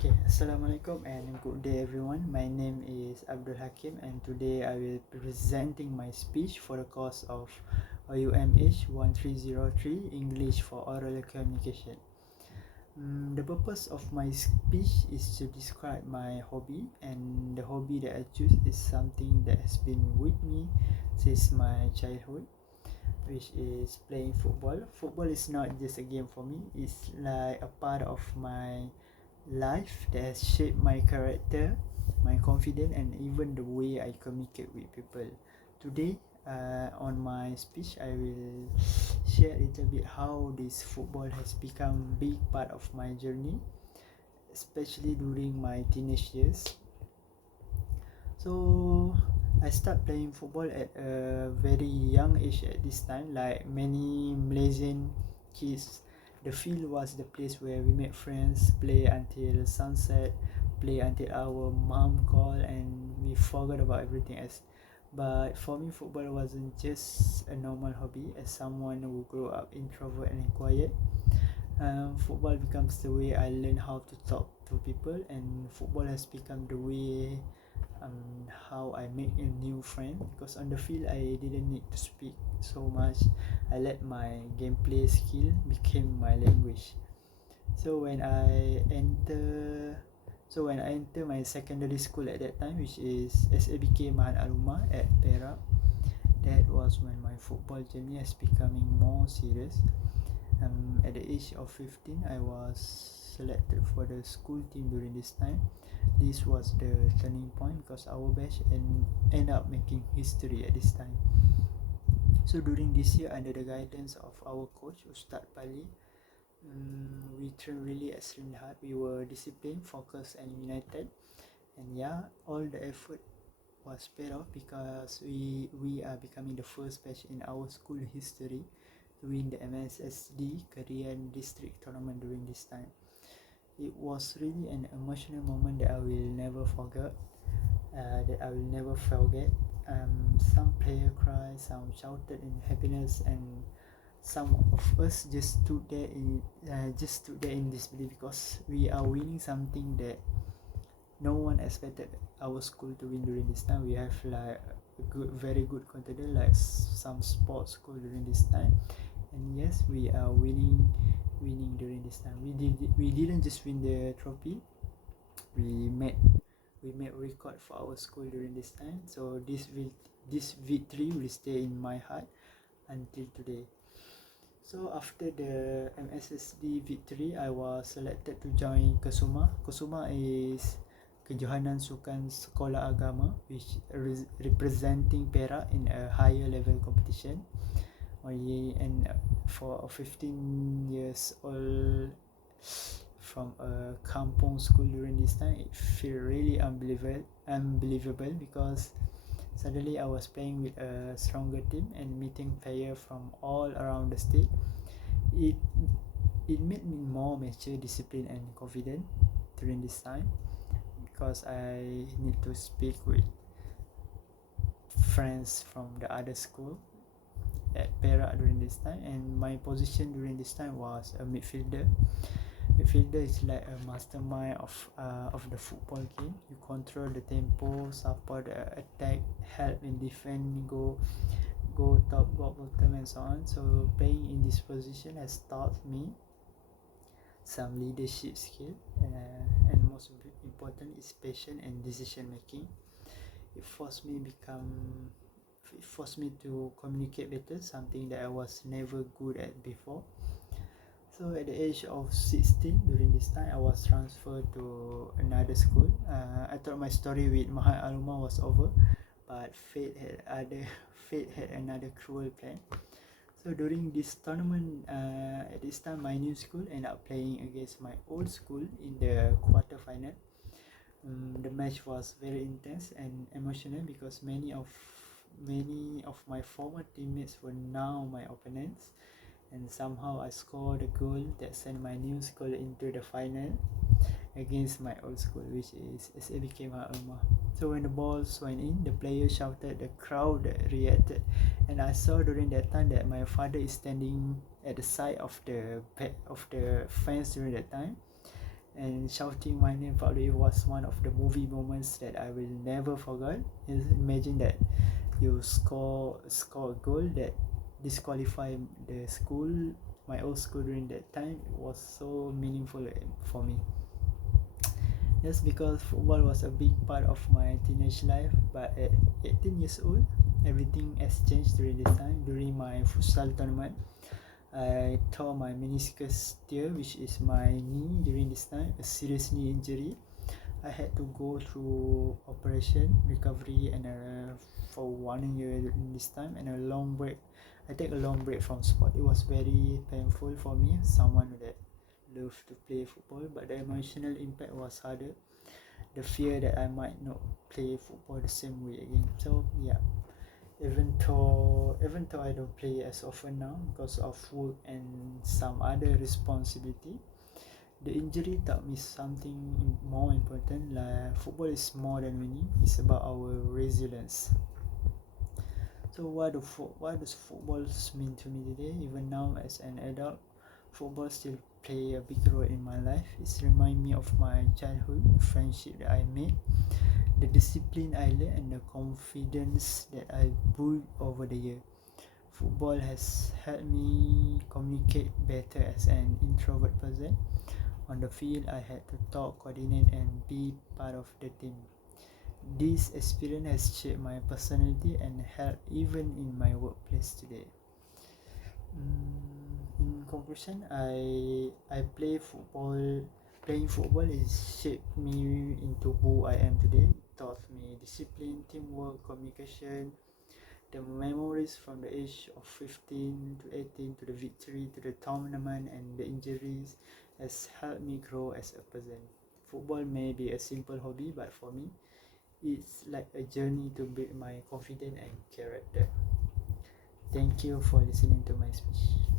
Okay, Assalamualaikum and good day everyone. My name is Abdul Hakim and today I will be presenting my speech for the course of UMH 1303 English for Oral Communication. The purpose of my speech is to describe my hobby, and the hobby that I choose is something that has been with me since my childhood, which is playing football. Football is not just a game for me, it's like a part of my life that has shaped my character, my confidence, and even the way I communicate with people. Today, on my speech, I will share a little bit how this football has become a big part of my journey, especially during my teenage years. So, I start playing football at a very young age at this time, like many Malaysian kids. The field was the place where we met friends, play until sunset, play until our mom called, and we forgot about everything else. But for me, football wasn't just a normal hobby. As someone who grew up introvert and quiet, football becomes the way I learn how to talk to people, and football has become the way how I make a new friend, because on the field I didn't need to speak so much. I let my gameplay skill became my language. So when I enter my secondary school at that time, which is SABK Mahan Alumah at Perak, that was when my football journey is becoming more serious. At the age of 15, I was selected for the school team during this time. This was the turning point because our batch end up making history at this time. So during this year, under the guidance of our coach Ustad Pali, we trained really extremely hard. We were disciplined, focused, and united. And yeah, all the effort was paid off because we are becoming the first batch in our school history to win the MSSD Korean District Tournament during this time. It was really an emotional moment that I will never forget. Some player cried, some shouted in happiness, and some of us just stood there in disbelief because we are winning something that no one expected our school to win during this time. We have like very good contender like some sports school during this time, and yes, we are winning during this time. We didn't just win the trophy. We made record for our school during this time. So this victory will stay in my heart until today. So after the MSSD victory, I was selected to join KESUMA. KESUMA is Kejohanan Sukan Sekolah Agama, which representing Perak in a higher level competition. And for 15 years old from a kampung school during this time, it feel really unbelievable because suddenly I was playing with a stronger team and meeting players from all around the state. It made me more mature, disciplined, and confident during this time because I need to speak with friends from the other school at Perak during this time, and my position during this time was a midfielder. Midfielder is like a mastermind of the football game. You control the tempo, support the attack, help in defend, go top, go bottom, and so on. So playing in this position has taught me some leadership skill, and most important is patience and decision making. It forced me to communicate better, something that I was never good at before. So at the age of 16, during this time, I was transferred to another school. I thought my story with Mahan Alumah was over, but fate had another cruel plan. So during this tournament, at this time, my new school ended up playing against my old school in the quarter final. The match was very intense and emotional because many of my former teammates were now my opponents, and somehow I scored a goal that sent my new school into the final against my old school, which is SABK Mahan Alumah. So when the balls went in, the players shouted, the crowd reacted, and I saw during that time that my father is standing at the side of the fans during that time, and shouting my name proudly was one of the movie moments that I will never forget. Imagine that you score a goal that disqualify the school, my old school during that time. It was so meaningful for me. Just because football was a big part of my teenage life, but at 18 years old, everything has changed during this time. During my futsal tournament, I tore my meniscus tear, which is my knee during this time, a serious knee injury. I had to go through operation, recovery, and for 1 year in this time, and a long break. I take a long break from sport. It was very painful for me, someone that loved to play football, but the emotional impact was harder. The fear that I might not play football the same way again. So yeah, even though I don't play as often now because of work and some other responsibility, the injury taught me something more important. Like football is more than winning; it's about our resilience. So what does football mean to me today? Even now as an adult, football still play a big role in my life. It's remind me of my childhood, the friendship that I made, the discipline I learned, and the confidence that I built over the year. Football has helped me communicate better as an introvert person. On the field, I had to talk, coordinate, and be part of the team. This experience has shaped my personality and helped even in my workplace today. In conclusion, I play football. Playing football is shaped me into who I am today. It taught me discipline, teamwork, communication. The memories from the age of 15 to 18 to the victory to the tournament and the injuries has helped me grow as a person. Football may be a simple hobby, but for me, it's like a journey to build my confidence and character. Thank you for listening to my speech.